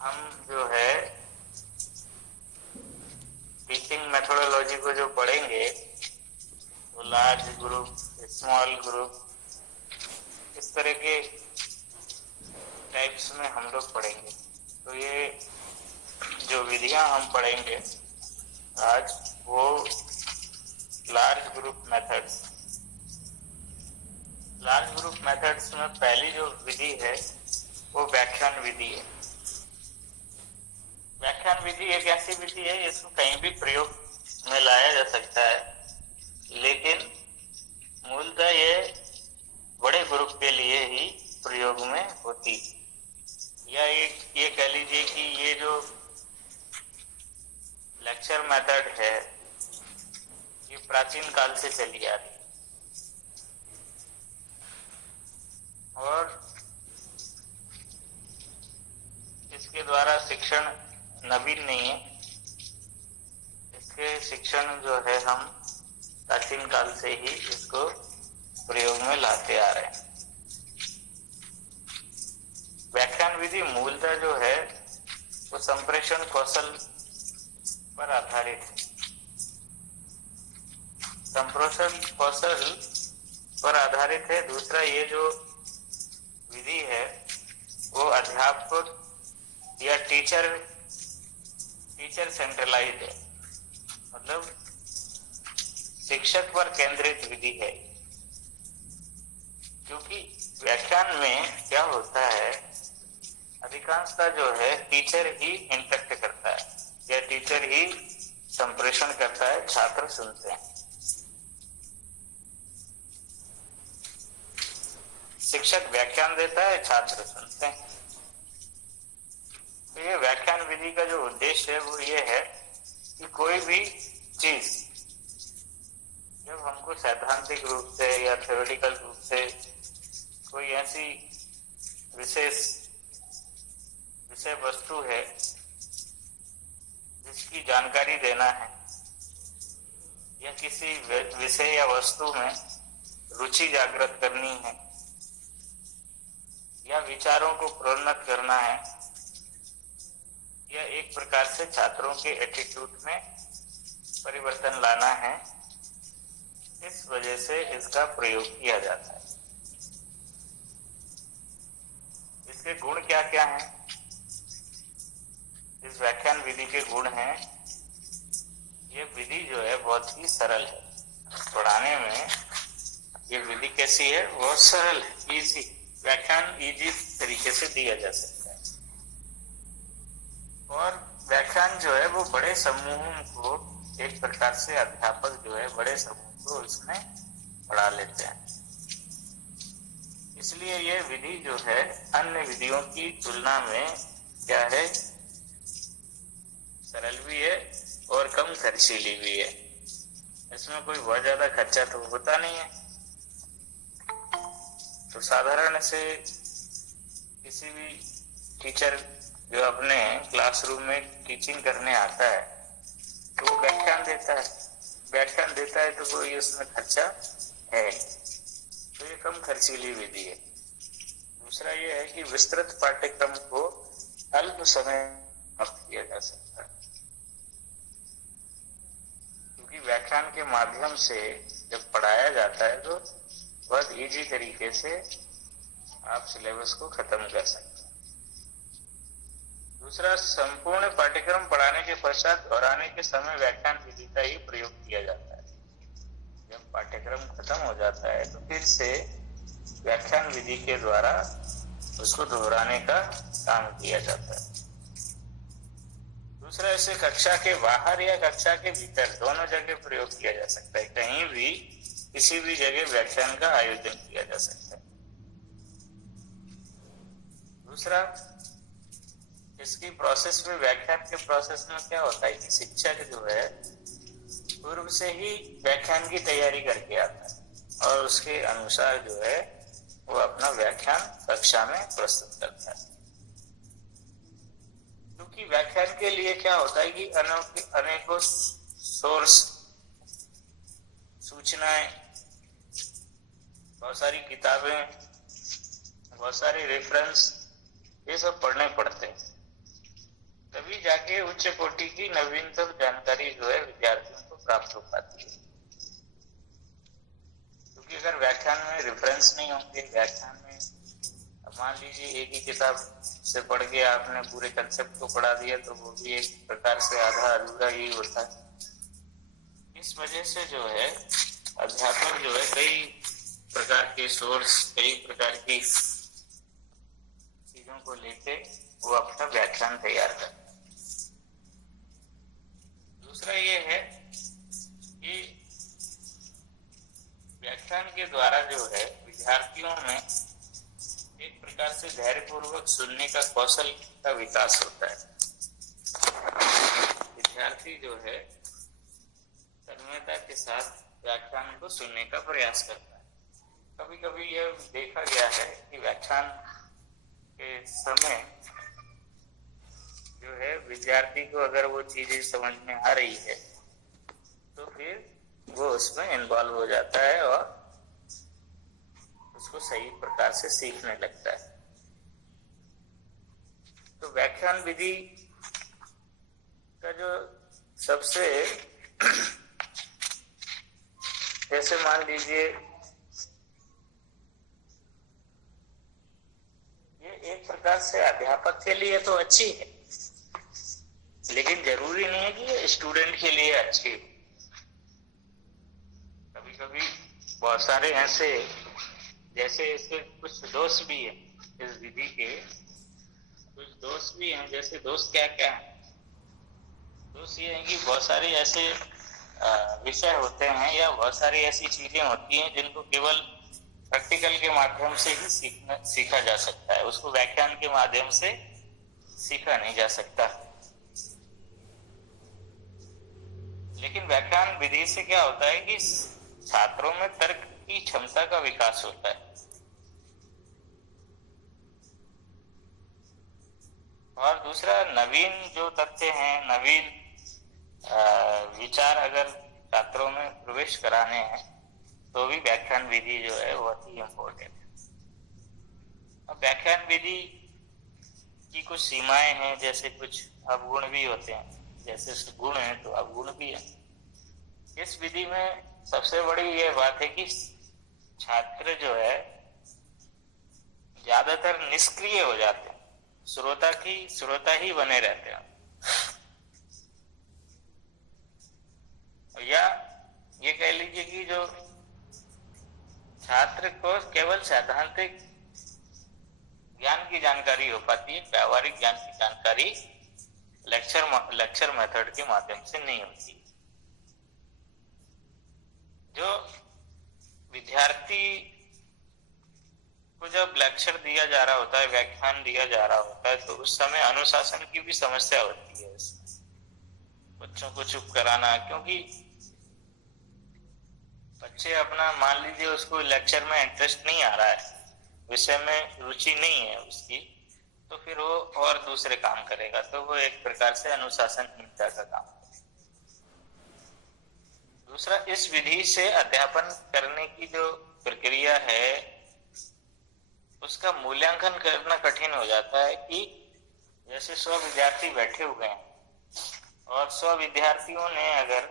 हम जो है टीचिंग मेथोडोलॉजी को जो पढ़ेंगे वो लार्ज ग्रुप, स्मॉल ग्रुप, इस तरह के टाइप्स में हम लोग पढ़ेंगे। तो ये जो विधियां हम पढ़ेंगे आज वो large group methods. Large group methods में पहली जो विधि है वो व्याख्यान विधि है। व्याख्यान विधि एक ऐसी विधि है इसको कहीं भी प्रयोग में लाया जा सकता है, लेकिन मूलतः ये बड़े ग्रुप के लिए ही प्रयोग में होती है। या ये कह लीजिए कि ये जो लेक्चर मेथड है ये प्राचीन काल से चली आ रही है और इसके द्वारा शिक्षण नवीन नहीं है। इसके शिक्षण जो है हम प्राचीन काल से ही इसको प्रयोग में लाते आ रहे हैं। व्याख्यान विधि मूलतः जो है वो संप्रेषण कौशल पर आधारित है। संप्रेषण कौशल पर आधारित है। दूसरा ये जो विधि है वो अध्यापक या टीचर सेंट्रलाइज्ड है, मतलब शिक्षक पर केंद्रित विधि है। क्योंकि व्याख्यान में क्या होता है, अधिकांशतः जो है टीचर ही इंटरेक्ट करता है या टीचर ही संप्रेषण करता है, छात्र सुनते हैं। शिक्षक व्याख्यान देता है, छात्र सुनते हैं। तो ये व्याख्यान विधि का जो उद्देश्य है वो ये है कि कोई भी चीज जब हमको सैद्धांतिक रूप से या थ्योरेटिकल रूप से कोई ऐसी विशेष विषय वस्तु है जिसकी जानकारी देना है या किसी विषय या वस्तु में रुचि जागृत करनी है या विचारों को प्रोन्नत करना है या एक प्रकार से छात्रों के एटीट्यूड में परिवर्तन लाना है, इस वजह से इसका प्रयोग किया जाता है। इसके गुण क्या क्या हैं? इस व्याख्यान विधि के गुण हैं, ये विधि जो है बहुत ही सरल है। पढ़ाने में ये विधि कैसी है? बहुत सरल है, इजी। व्याख्यान इजी तरीके से दिया जा सकता है और व्याख्यान जो है वो बड़े समूह को, एक प्रकार से अध्यापक जो है बड़े समूह को उसमें पढ़ा लेते हैं। इसलिए ये विधि जो है अन्य विधियों की तुलना में क्या है, सरल भी है और कम खर्चीली भी है। इसमें कोई बहुत ज्यादा खर्चा तो होता नहीं है। तो साधारण से किसी भी टीचर जो अपने क्लासरूम में टीचिंग करने आता है तो वो व्याख्यान देता है तो कोई उसमें खर्चा है, तो ये कम खर्चीली विधि है। दूसरा ये है कि विस्तृत पाठ्यक्रम को अल्प समय समाप्त किया जा सकता है, क्योंकि व्याख्यान के माध्यम से जब पढ़ाया जाता है तो बहुत इजी तरीके से आप सिलेबस को खत्म कर सकते हैं। दूसरा, संपूर्ण पाठ्यक्रम पढ़ाने के पश्चात दोहराने के समय व्याख्यान विधि का ही प्रयोग किया जाता है। जब पाठ्यक्रम खत्म हो जाता है तो फिर से व्याख्यान विधि के द्वारा उसको दोहराने का काम किया जाता है। दूसरा, इसे कक्षा के बाहर या कक्षा के भीतर दोनों जगह प्रयोग किया जा सकता है। कहीं भी किसी भी जगह व्याख्यान का आयोजन किया जा सकता है। दूसरा, इसकी प्रोसेस में, व्याख्यान के प्रोसेस में क्या होता है कि शिक्षक जो है पूर्व से ही व्याख्यान की तैयारी करके आता है और उसके अनुसार जो है वो अपना व्याख्यान कक्षा में प्रस्तुत करता है। क्योंकि व्याख्यान के लिए क्या होता है कि अनेकों सोर्स, सूचनाएं, बहुत सारी किताबें, बहुत सारे रेफरेंस, ये सब पढ़ने पड़ते हैं। तभी जाके उच्च कोटि की नवीनतम जानकारी जो है विद्यार्थियों को प्राप्त हो पाती है। क्योंकि अगर व्याख्यान में रेफरेंस नहीं होंगे, व्याख्यान में मान लीजिए एक ही किताब से पढ़ के आपने पूरे कंसेप्ट को पढ़ा दिया तो वो भी एक प्रकार से आधा अधूरा ही होता है। इस वजह से जो है अध्यापक जो है कई प्रकार के सोर्स, कई प्रकार की चीजों को लेके वो अपना व्याख्यान तैयार करता है। दूसरा ये है कि व्याख्यान के द्वारा जो है विद्यार्थियों में एक प्रकार से धैर्यपूर्वक सुनने का कौशल का विकास होता है। विद्यार्थी जो है तन्मयता के साथ व्याख्यान को सुनने का प्रयास करता है। कभी कभी यह देखा गया है कि व्याख्यान के समय जो है विद्यार्थी को अगर वो चीजें समझ में आ रही है तो फिर वो उसमें इन्वॉल्व हो जाता है और उसको सही प्रकार से सीखने लगता है। तो व्याख्यान विधि का जो सबसे जैसे मान लीजिए ये एक प्रकार से अध्यापक के लिए तो अच्छी है, लेकिन जरूरी नहीं है कि ये स्टूडेंट के लिए अच्छी है। कभी कभी बहुत सारे ऐसे, जैसे इसके कुछ दोष भी है, इस विधि के कुछ दोष भी हैं। जैसे दोष क्या क्या है? दोष ये है कि बहुत सारे ऐसे विषय होते हैं या बहुत सारी ऐसी चीजें होती हैं जिनको केवल प्रैक्टिकल के माध्यम से ही सीखा जा सकता है, उसको व्याख्यान के माध्यम से सीखा नहीं जा सकता। लेकिन व्याख्यान विधि से क्या होता है कि छात्रों में तर्क की क्षमता का विकास होता है। और दूसरा, नवीन जो तथ्य हैं, नवीन विचार अगर छात्रों में प्रवेश कराने हैं तो भी व्याख्यान विधि जो है बहुत ही इम्पोर्टेंट है। अब व्याख्यान विधि की कुछ सीमाएं हैं, जैसे कुछ अवगुण भी होते हैं, जैसे गुण है तो अवगुण भी है। इस विधि में सबसे बड़ी यह बात है कि छात्र जो है ज्यादातर निष्क्रिय हो जाते हैं, श्रोता ही बने रहते हैं। या ये कह लीजिए कि जो छात्र को केवल सैद्धांतिक ज्ञान की जानकारी हो पाती है, व्यावहारिक ज्ञान की जानकारी लेक्चर मेथड के माध्यम से नहीं होती। जो विद्यार्थी को जब लेक्चर दिया जा रहा होता है, व्याख्यान दिया जा रहा होता है, तो उस समय अनुशासन की भी समस्या होती है। बच्चों को चुप कराना, क्योंकि बच्चे अपना, मान लीजिए उसको लेक्चर में इंटरेस्ट नहीं आ रहा है, विषय में रुचि नहीं है उसकी, तो फिर वो और दूसरे काम करेगा, तो वो एक प्रकार से अनुशासनहीनता का काम है। दूसरा, इस विधि से अध्यापन करने की जो प्रक्रिया है उसका मूल्यांकन करना कठिन हो जाता है कि जैसे 100 विद्यार्थी बैठे हुए हैं और 100 विद्यार्थियों ने अगर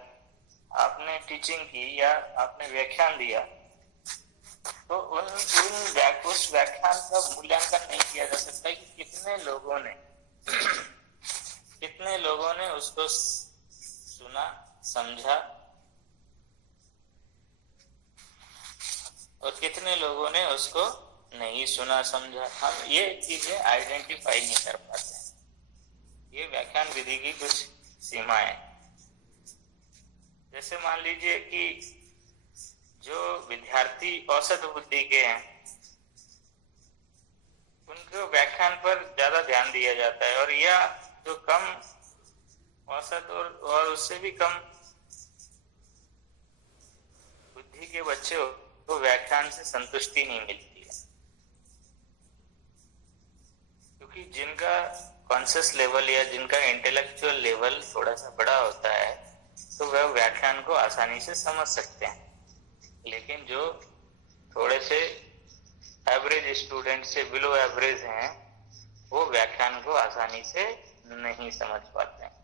आपने टीचिंग की या आपने व्याख्यान दिया तो उस व्याख्यान का मूल्यांकन नहीं किया जा सकता कि कितने लोगों ने उसको सुना, समझा और कितने लोगों ने उसको नहीं सुना, समझा। हम ये चीजें आइडेंटिफाई नहीं कर पाते हैं। ये व्याख्यान विधि की कुछ सीमाएं। जैसे मान लीजिए कि जो विद्यार्थी औसत बुद्धि के हैं उनको व्याख्यान पर ज्यादा ध्यान दिया जाता है, और या जो कम औसत और उससे भी कम बुद्धि के बच्चे हो तो व्याख्यान से संतुष्टि नहीं मिलती है, क्योंकि जिनका कॉन्शियस लेवल या जिनका इंटेलेक्चुअल लेवल थोड़ा सा बड़ा होता है तो वह व्याख्यान को आसानी से समझ सकते हैं। लेकिन जो थोड़े से एवरेज स्टूडेंट से बिलो एवरेज हैं वो व्याख्यान को आसानी से नहीं समझ पाते हैं।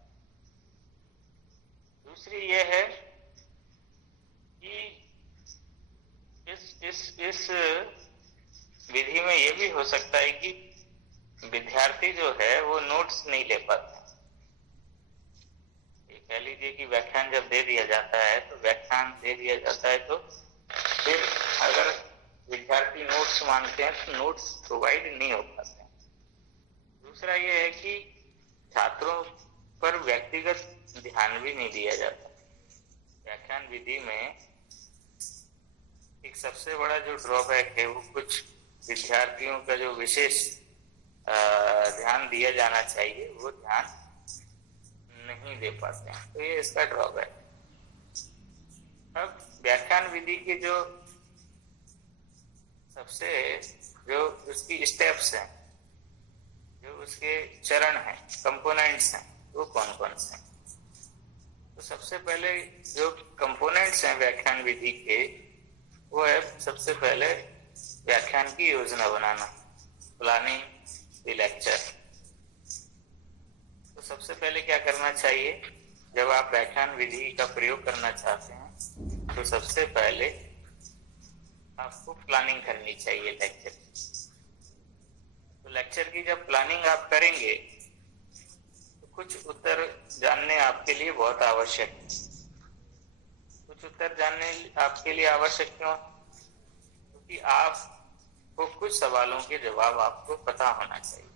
दूसरी ये है कि इस विधि में ये भी हो सकता है कि विद्यार्थी जो है वो नोट्स नहीं ले पाते। कह लीजिए कि व्याख्यान जब दे दिया जाता है तो फिर अगर विद्यार्थी नोट्स मांगते हैं तो नोट्स प्रोवाइड नहीं हो पाते। दूसरा ये है कि छात्रों पर व्यक्तिगत ध्यान भी नहीं दिया जाता। व्याख्यान विधि में एक सबसे बड़ा जो ड्रॉबैक है वो कुछ विद्यार्थियों का जो विशेष ध्यान दिया जाना चाहिए वो ध्यान नहीं दे पाते हैं, तो ये इसका ड्रॉबैक है। अब व्याख्यान विधि के जो सबसे जो उसकी स्टेप्स हैं, जो उसके चरण हैं, कंपोनेंट्स हैं, वो कौन कौन से हैं? तो सबसे पहले जो कंपोनेंट्स हैं व्याख्यान विधि के वो है सबसे पहले व्याख्यान की योजना बनाना, प्लानिंग द लेक्चर। तो सबसे पहले क्या करना चाहिए, जब आप व्याख्यान विधि का प्रयोग करना चाहते हैं तो सबसे पहले आपको प्लानिंग करनी चाहिए लेक्चर की। तो लेक्चर की जब प्लानिंग आप करेंगे तो कुछ उत्तर जानने आपके लिए बहुत आवश्यक है। कुछ उत्तर जानने आपके लिए आवश्यक क्यों? क्योंकि आपको कुछ सवालों के जवाब आपको पता होना चाहिए।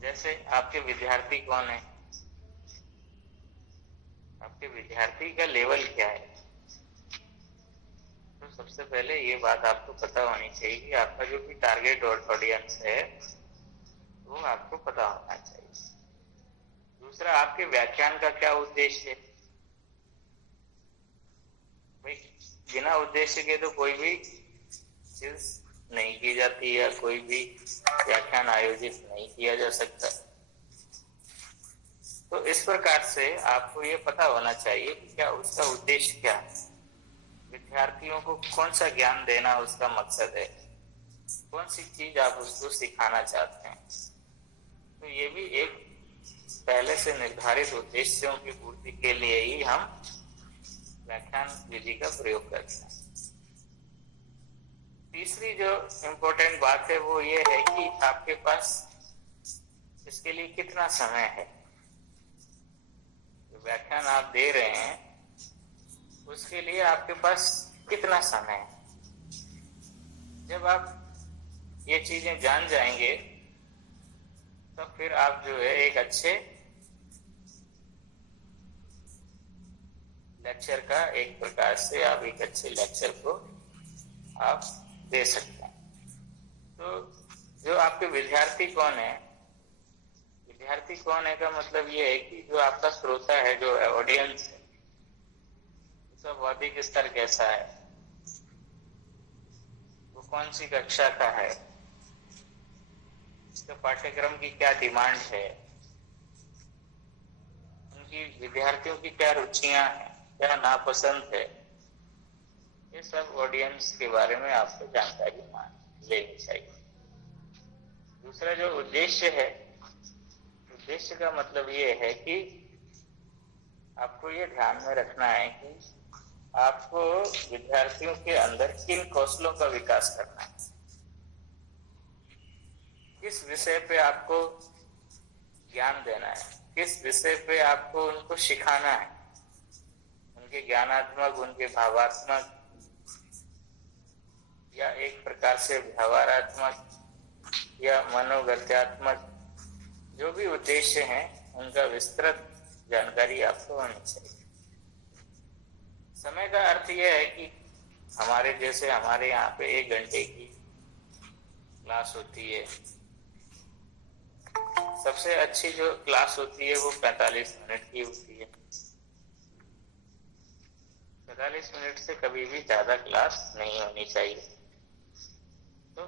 जैसे आपके विद्यार्थी कौन है, आपके विद्यार्थी का लेवल क्या है, तो सबसे पहले ये बात आपको पता होनी चाहिए कि आपका जो भी टारगेट ऑडियंस है वो आपको पता होना चाहिए। दूसरा, आपके व्याख्यान का क्या उद्देश्य है। भाई बिना उद्देश्य के तो कोई भी चीज नहीं की जाती है, कोई भी व्याख्यान आयोजित नहीं किया जा सकता। तो इस प्रकार से आपको ये पता होना चाहिए कि क्या उसका उद्देश्य क्या है, विद्यार्थियों को कौन सा ज्ञान देना उसका मकसद है, कौन सी चीज आप उसको सिखाना चाहते हैं। तो ये भी एक पहले से निर्धारित उद्देश्यों की पूर्ति के लिए ही हम व्याख्यान विधि का प्रयोग करते हैं। तीसरी जो इम्पोर्टेंट बात है वो ये है कि आपके पास इसके लिए कितना समय है। जो व्याख्यान आप दे रहे हैं उसके लिए आपके पास कितना समय है। जब आप ये चीजें जान जाएंगे तो फिर आप जो है एक अच्छे लेक्चर का एक प्रकार से आप एक अच्छे लेक्चर को आप दे सकते हैं। तो जो आपके विद्यार्थी कौन है, विद्यार्थी कौन है का मतलब ये है कि जो आपका श्रोता है, जो ऑडियंस है, उसका बौद्धिक स्तर कैसा है, वो कौन सी कक्षा का है, उसके पाठ्यक्रम की क्या डिमांड है, उनकी विद्यार्थियों की क्या रुचियां हैं, क्या नापसंद है, ये सब ऑडियंस के बारे में आपको जानकारी लेनी चाहिए। दूसरा जो उद्देश्य है, उद्देश्य का मतलब ये है कि आपको ये ध्यान में रखना है कि आपको विद्यार्थियों के अंदर किन कौशलों का विकास करना है, किस विषय पे आपको ज्ञान देना है, किस विषय पे आपको उनको सिखाना है, उनके ज्ञानात्मक, उनके भावात्मक या एक प्रकार से व्यवहारात्मक या मनोगत्यात्मक जो भी उद्देश्य हैं उनका विस्तृत जानकारी आपको होनी चाहिए। समय का अर्थ यह है कि हमारे यहाँ पे 1 घंटे की क्लास होती है। सबसे अच्छी जो क्लास होती है वो 45 मिनट की होती है। 45 मिनट से कभी भी ज्यादा क्लास नहीं होनी चाहिए। तो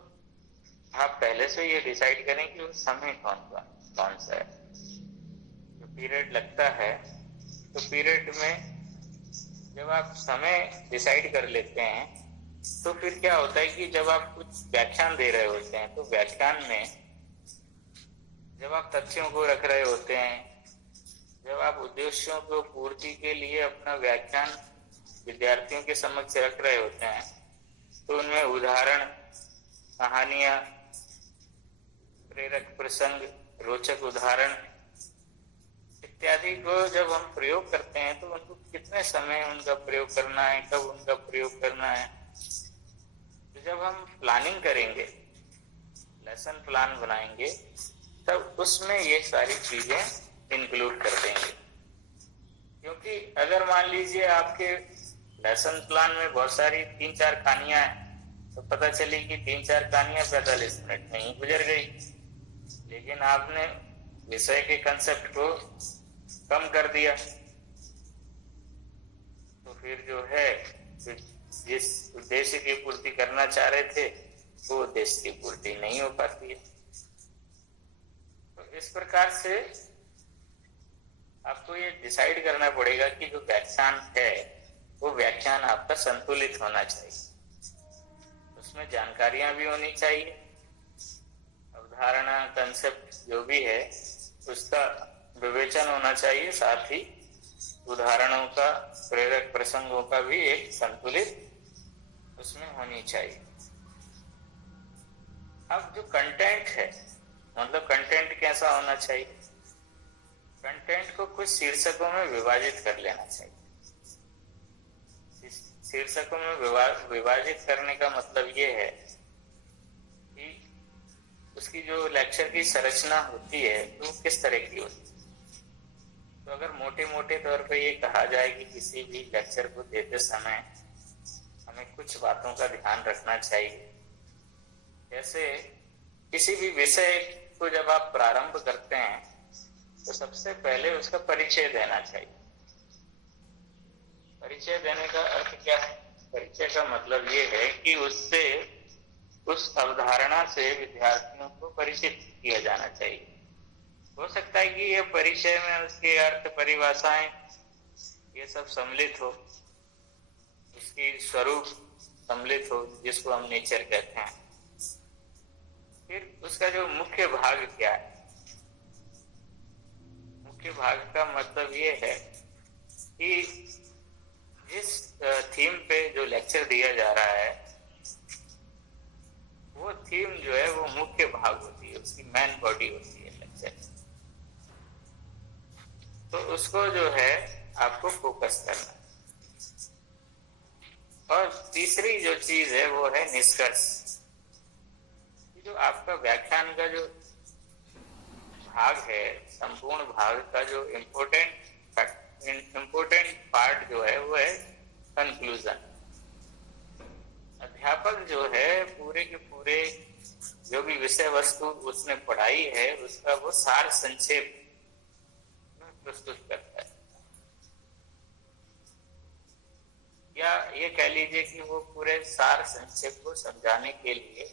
आप पहले से ये डिसाइड करें कि वो समय कौन सा है। जो पीरियड लगता है तो पीरियड में जब आप समय डिसाइड कर लेते हैं तो फिर क्या होता है कि जब आप कुछ व्याख्यान दे रहे होते हैं तो व्याख्यान में जब आप तथ्यों को रख रहे होते हैं, जब आप उद्देश्यों को पूर्ति के लिए अपना व्याख्यान विद्यार्थियों के समक्ष रख रहे होते हैं, तो उनमें उदाहरण, कहानियां, प्रेरक प्रसंग, रोचक उदाहरण इत्यादि को जब हम प्रयोग करते हैं तो उनको कितने समय उनका प्रयोग करना है, कब उनका प्रयोग करना है, तो जब हम प्लानिंग करेंगे, लेसन प्लान बनाएंगे, तब उसमें ये सारी चीजें इंक्लूड कर देंगे। क्योंकि अगर मान लीजिए आपके लेसन प्लान में बहुत सारी 3-4 कहानियां हैं, तो पता चली कि 3-4 कहानियां 45 मिनट में ही गुजर गई, लेकिन आपने विषय के कंसेप्ट को कम कर दिया, तो फिर जो है जिस उद्देश्य की पूर्ति करना चाह रहे थे वो उद्देश्य की पूर्ति नहीं हो पाती है। तो इस प्रकार से आपको ये डिसाइड करना पड़ेगा कि जो व्याख्यान है वो व्याख्यान आपका संतुलित होना चाहिए, उसमें जानकारियां भी होनी चाहिए, अवधारणा, कंसेप्ट जो भी है उसका विवेचन होना चाहिए, साथ ही उदाहरणों का, प्रेरक प्रसंगों का भी एक संतुलित उसमें होनी चाहिए। अब जो कंटेंट है, मतलब कंटेंट कैसा होना चाहिए, कंटेंट को कुछ शीर्षकों में विभाजित कर लेना चाहिए। शीर्षकों में विभाजित करने का मतलब ये है कि उसकी जो लेक्चर की संरचना होती है तो किस तरह की होती है। तो अगर मोटे मोटे तौर पे ये कहा जाए कि किसी भी लेक्चर को देते समय हमें कुछ बातों का ध्यान रखना चाहिए। जैसे किसी भी विषय को जब आप प्रारंभ करते हैं तो सबसे पहले उसका परिचय देना चाहिए। परिचय देने का अर्थ क्या है? परिचय का मतलब ये है कि उससे, उस अवधारणा से विद्यार्थियों को परिचित किया जाना चाहिए। हो सकता है कि ये परिचय में उसके अर्थ, परिभाषाएं ये सब सम्मिलित हो, उसकी स्वरूप सम्मिलित हो, जिसको हम नेचर कहते हैं। फिर उसका जो मुख्य भाग क्या है, मुख्य भाग का मतलब ये है कि जिस थीम पे जो लेक्चर दिया जा रहा है वो थीम जो है वो मुख्य भाग होती है, उसकी मेन बॉडी होती है लेक्चर। तो उसको जो है आपको फोकस करना है। और तीसरी जो चीज है वो है निष्कर्ष। जो आपका व्याख्यान का जो भाग है, संपूर्ण भाग का जो इम्पोर्टेंट पार्ट जो है वो है कंक्लूजन। अध्यापक जो है पूरे के पूरे जो भी विषय वस्तु उसने पढ़ाई है उसका वो सार संक्षेप प्रस्तुत करता है, या ये कह लीजिए कि वो पूरे सार संक्षेप को समझाने के लिए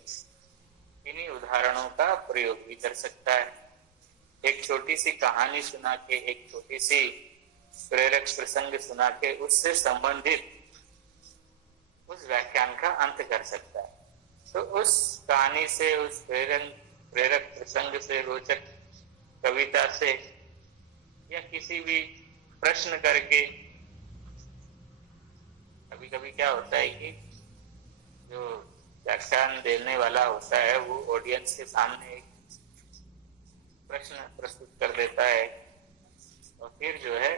इन्हीं उदाहरणों का प्रयोग भी कर सकता है। एक छोटी सी कहानी सुना के, एक छोटी सी प्रेरक प्रसंग सुना के उससे संबंधित उस व्याख्यान का अंत कर सकता है। तो उस कहानी से, उस प्रेरक प्रसंग से, रोचक कविता से, या किसी भी प्रश्न करके, कभी कभी क्या होता है कि जो व्याख्यान देने वाला होता है वो ऑडियंस के सामने एक प्रश्न प्रस्तुत कर देता है और फिर जो है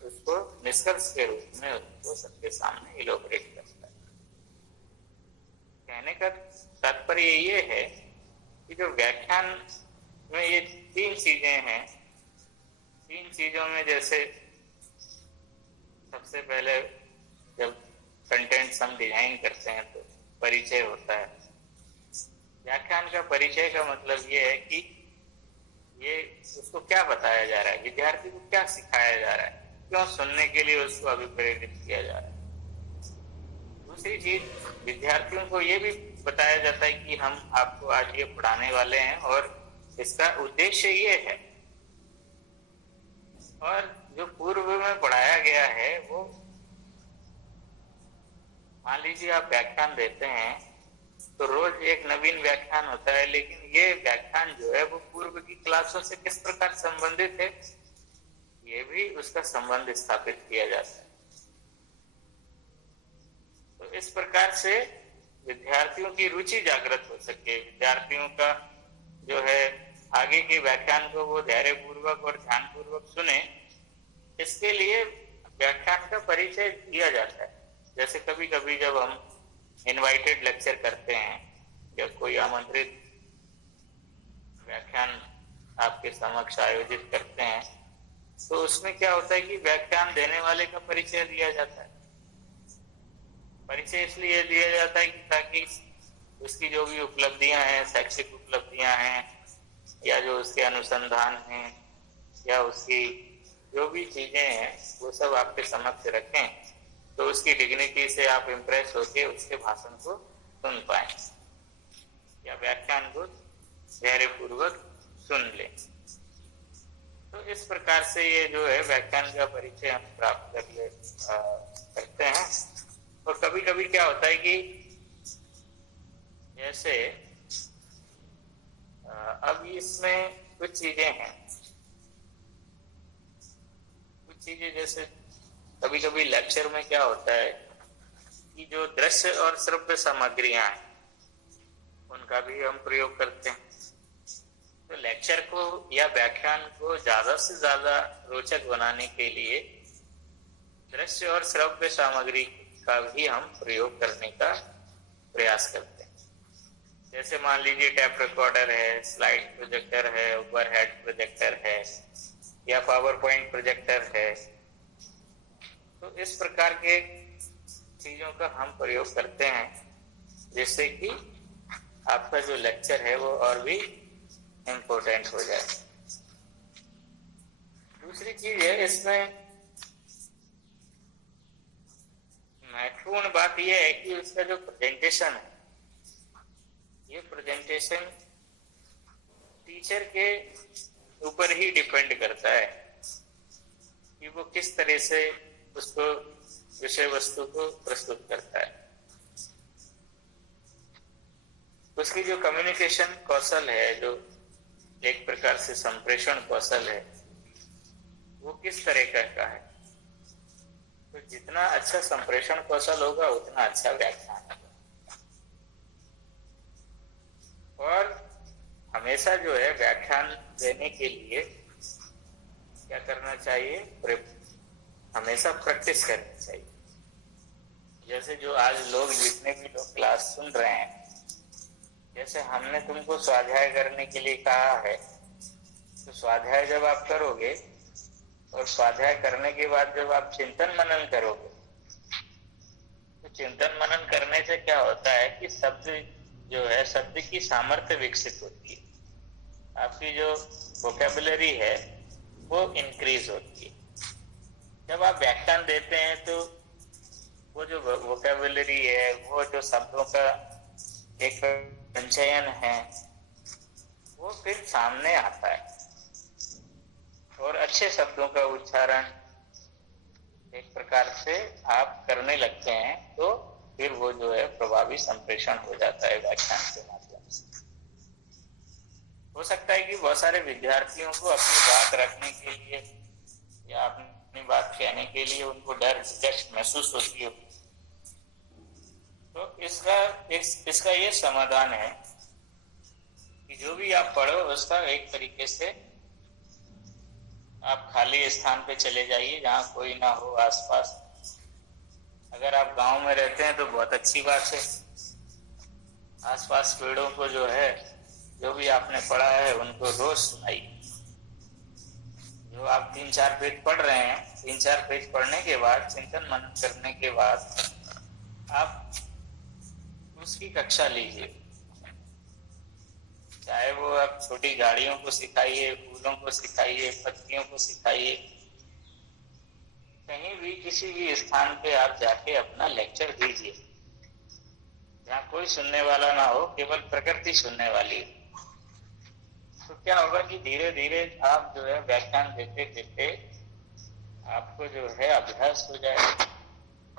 उसको निष्कर्ष के रूप में उसको सबके सामने इलोबरेट करता है। कहने का तात्पर्य ये है कि जो व्याख्यान में ये 3 चीजें हैं, 3 चीजों में जैसे सबसे पहले जब कंटेंट्स हम डिजाइन करते हैं तो परिचय होता है। व्याख्यान का परिचय का मतलब ये है कि ये उसको क्या बताया जा रहा है, विद्यार्थी को क्या सिखाया जा रहा है, क्यों सुनने के लिए उसको अभिप्रेरित किया जा रहा है। दूसरी चीज, विद्यार्थियों को ये भी बताया जाता है कि हम आपको आज ये पढ़ाने वाले हैं और इसका उद्देश्य ये है। और जो पूर्व में पढ़ाया गया है वो, मान लीजिए आप व्याख्यान देते हैं तो रोज एक नवीन व्याख्यान होता है, लेकिन ये व्याख्यान जो है वो पूर्व की क्लासों से किस प्रकार संबंधित है, ये भी उसका संबंध स्थापित किया जाता है। तो इस प्रकार से विद्यार्थियों की रुचि जागृत हो सके, विद्यार्थियों का जो है आगे के व्याख्यान को वो धैर्य पूर्वक और ध्यान पूर्वक सुने, इसके लिए व्याख्यान का परिचय दिया जाता है। जैसे कभी कभी जब हम इनवाइटेड लेक्चर करते हैं या कोई आमंत्रित व्याख्यान आपके समक्ष आयोजित करते हैं, तो उसमें क्या होता है कि व्याख्यान देने वाले का परिचय दिया जाता है। परिचय इसलिए दिया जाता है कि ताकि उसकी जो भी उपलब्धियां हैं, शैक्षिक उपलब्धियां हैं, या जो उसके अनुसंधान हैं, या उसकी जो भी चीजें हैं, वो सब आपके समक्ष रखें, तो उसकी डिग्निटी से आप इम्प्रेस होके उसके भाषण को सुन पाए या व्याख्यान को धैर्यपूर्वक सुन लें। तो इस प्रकार से ये जो है व्याख्यान का परिचय हम प्राप्त करते हैं। और कभी कभी क्या होता है कि जैसे अब इसमें कुछ चीजें हैं, कुछ चीजें जैसे कभी कभी लेक्चर में क्या होता है कि जो दृश्य और श्रव्य सामग्रियां हैं उनका भी हम प्रयोग करते हैं। तो लेक्चर को या व्याख्यान को ज्यादा से ज्यादा रोचक बनाने के लिए दृश्य और श्रव्य सामग्री का भी हम प्रयोग करने का प्रयास करते हैं। जैसे मान लीजिए टेप रिकॉर्डर है, स्लाइड प्रोजेक्टर है, ओवरहेड प्रोजेक्टर है, या पावर पॉइंट प्रोजेक्टर है। तो इस प्रकार के चीजों का हम प्रयोग करते हैं जिससे कि आपका जो लेक्चर है वो और भी इम्पोर्टेंट हो जाए। दूसरी चीज है, इसमें महत्वपूर्ण बात यह है कि उसका जो प्रेजेंटेशन है, ये प्रेजेंटेशन टीचर के ऊपर ही डिपेंड करता है कि वो किस तरह से उसको विषय वस्तु को प्रस्तुत करता है। उसकी जो कम्युनिकेशन कौशल है, जो एक प्रकार से संप्रेषण कौशल है, वो किस तरह का है। तो जितना अच्छा संप्रेषण कौशल होगा उतना अच्छा व्याख्यान होगा। और हमेशा जो है व्याख्यान देने के लिए क्या करना चाहिए, हमेशा प्रैक्टिस करनी चाहिए। जैसे जो आज लोग, जितने भी लोग क्लास सुन रहे हैं, जैसे हमने तुमको स्वाध्याय करने के लिए कहा है, तो स्वाध्याय जब आप करोगे और स्वाध्याय करने के बाद जब आप चिंतन मनन करोगे, तो चिंतन मनन करने से क्या होता है कि शब्द जो है, शब्द की सामर्थ्य विकसित होती है, आपकी जो वोकैबुलरी है वो इंक्रीज होती है। जब आप व्याख्यान देते हैं तो वो जो वोकैबुलरी है, वो जो शब्दों का एक संचयन है, वो फिर सामने आता है और अच्छे शब्दों का उच्चारण एक प्रकार से आप करने लगते हैं, तो फिर वो जो है प्रभावी संप्रेषण हो जाता है व्याख्यान के माध्यम से। हो सकता है कि बहुत सारे विद्यार्थियों को अपनी बात रखने के लिए या अपनी बात कहने के लिए उनको डर झिझक महसूस होती हो, तो इसका ये समाधान है कि जो भी आप पढ़ो उसका एक तरीके से आप खाली स्थान पे चले जाइए जहाँ कोई ना हो आसपास। अगर आप गांव में रहते हैं तो बहुत अच्छी बात है, आसपास पेड़ों को जो है, जो भी आपने पढ़ा है उनको रोज सुनाइए। जो आप 3-4 पेज पढ़ रहे हैं, 3-4 पेज पढ़ने के बाद, चिंतन मनन करने के बाद आप उसकी कक्षा लीजिए। चाहे वो आप छोटी गाड़ियों को सिखाइए, फूलों को सिखाइए, पत्तियों को सिखाइए, कहीं भी किसी भी स्थान पे आप जाके अपना लेक्चर दीजिए जहाँ कोई सुनने वाला ना हो, केवल प्रकृति सुनने वाली हो। तो क्या होगा कि धीरे धीरे आप जो है व्याख्यान देते देते आपको जो है अभ्यास हो जाएगा,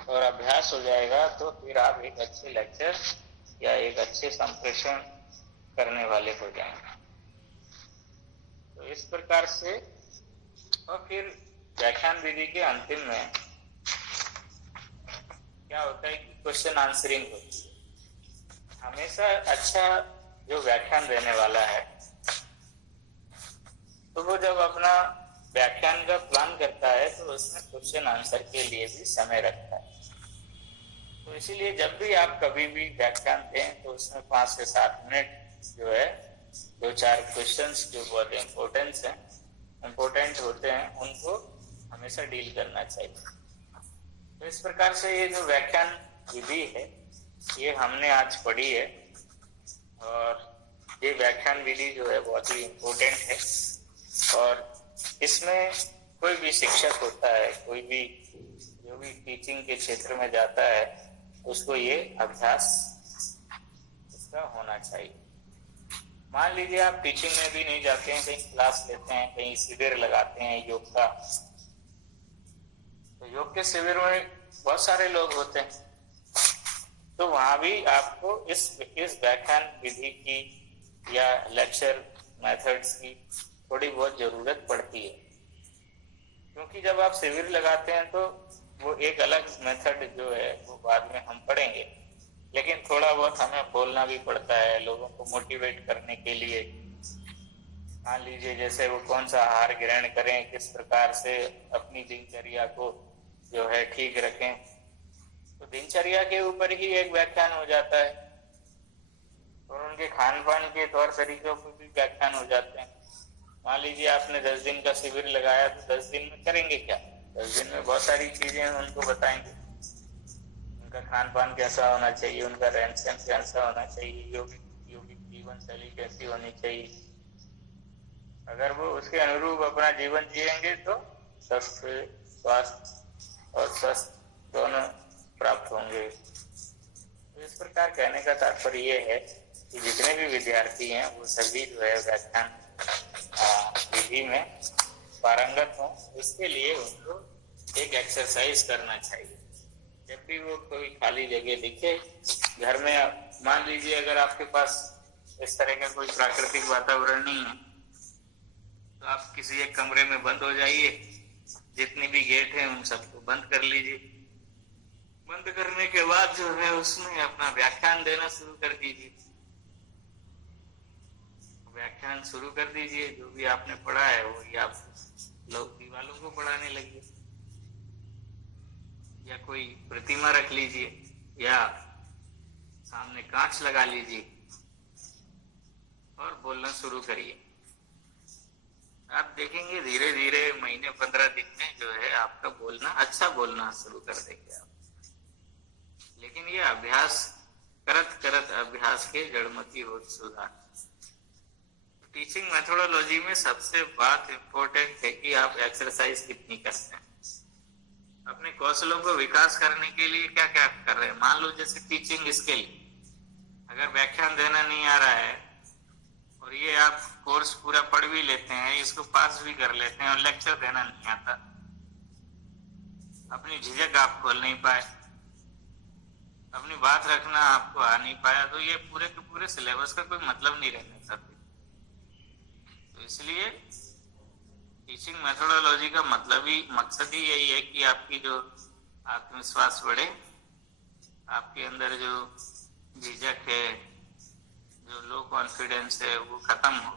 और अभ्यास हो जाएगा तो फिर आप एक अच्छे लेक्चर या एक अच्छे संप्रेषण करने वाले हो जाएंगे। तो इस प्रकार से, और फिर व्याख्यान विधि के अंतिम में क्या होता है कि क्वेश्चन आंसरिंग होती है। हमेशा अच्छा जो व्याख्यान देने वाला है तो वो जब अपना व्याख्यान का प्लान करता है तो उसमें क्वेश्चन आंसर के लिए भी समय रखता है। तो इसीलिए जब भी आप कभी भी व्याख्यान दें तो उसमें 5 से 7 मिनट जो है 2-4 क्वेश्चंस जो बहुत इम्पोर्टेंट होते हैं उनको हमेशा डील करना चाहिए। तो इस प्रकार से ये जो व्याख्यान विधि है ये हमने आज पढ़ी है, और ये व्याख्यान विधि जो है बहुत ही इम्पोर्टेंट है। और इसमें कोई भी शिक्षक होता है, कोई भी जो भी टीचिंग के क्षेत्र में जाता है, उसको ये अभ्यास इसका होना चाहिए। मान लीजिए आप टीचिंग में भी नहीं जाते हैं, कहीं क्लास लेते हैं, कहीं शिविर लगाते हैं योग का, तो योग के शिविर में बहुत सारे लोग होते हैं, तो वहां भी आपको इस व्याख्यान विधि की या लेक्चर मेथड्स की थोड़ी बहुत जरूरत पड़ती है। क्योंकि जब आप शिविर लगाते हैं तो वो एक अलग मेथड जो है वो बाद में हम पढ़ेंगे, लेकिन थोड़ा बहुत हमें बोलना भी पड़ता है लोगों को मोटिवेट करने के लिए। मान लीजिए जैसे वो कौन सा आहार ग्रहण करें, किस प्रकार से अपनी दिनचर्या को जो है ठीक रखें, तो दिनचर्या के ऊपर ही एक व्याख्यान हो जाता है, और उनके खान पान के तौर तरीकों पर भी व्याख्यान हो जाते हैं। मान लीजिए आपने 10 दिन का शिविर लगाया, तो 10 दिन में करेंगे क्या? 10 दिन में बहुत सारी चीजें उनको बताएंगे। उनका खान पान कैसा होना चाहिए, उनका रहन सहन कैसा होना चाहिए, योगिक जीवन शैली कैसी होनी चाहिए। अगर वो उसके अनुरूप अपना जीवन जिएंगे तो स्वास्थ्य और स्वस्थ दोनों प्राप्त होंगे। तो इस प्रकार कहने का तात्पर्य ये है कि जितने भी विद्यार्थी हैं वो सभी जो है व्याख्यान विधि में पारंगत हों, इसके लिए उनको एक एक्सरसाइज करना चाहिए। जब भी वो कोई खाली जगह दिखे घर में, मान लीजिए अगर आपके पास इस तरह का कोई प्राकृतिक वातावरण नहीं है तो आप किसी एक कमरे में बंद हो जाइए, जितनी भी गेट है उन सबको बंद कर लीजिए। बंद करने के बाद जो है उसमें अपना व्याख्यान देना शुरू कर दीजिए। व्याख्यान शुरू कर दीजिए, जो भी आपने पढ़ा है वही आप लोग दीवालों को पढ़ाने लगिए, या कोई प्रतिमा रख लीजिए, या सामने कांच लगा लीजिए और बोलना शुरू करिए। आप देखेंगे धीरे धीरे महीने 15 दिन में जो है आपका बोलना अच्छा बोलना शुरू कर देंगे आप। लेकिन ये अभ्यास करत करत अभ्यास के जड़मती होत सुधार। टीचिंग मेथोडोलॉजी में सबसे बात इम्पोर्टेंट है कि आप एक्सरसाइज कितनी करते हैं। अपने कौशलों को विकास करने के लिए क्या क्या कर रहे हैं। मान लो जैसे टीचिंग स्किल, अगर व्याख्यान देना नहीं आ रहा है और ये आप कोर्स पूरा पढ़ भी लेते हैं, इसको पास भी कर लेते हैं और लेक्चर देना नहीं आता, अपनी झिझक आप खोल नहीं पाए, अपनी बात रखना आपको आ नहीं पाया, तो ये पूरे के पूरे सिलेबस का कोई मतलब नहीं रहने सर। तो इसलिए टीचिंग मेथोडोलॉजी का मकसद ही यही है कि आपकी जो आत्मविश्वास बढ़े, आपके अंदर जो झिझक है, जो लो कॉन्फिडेंस है वो खत्म हो।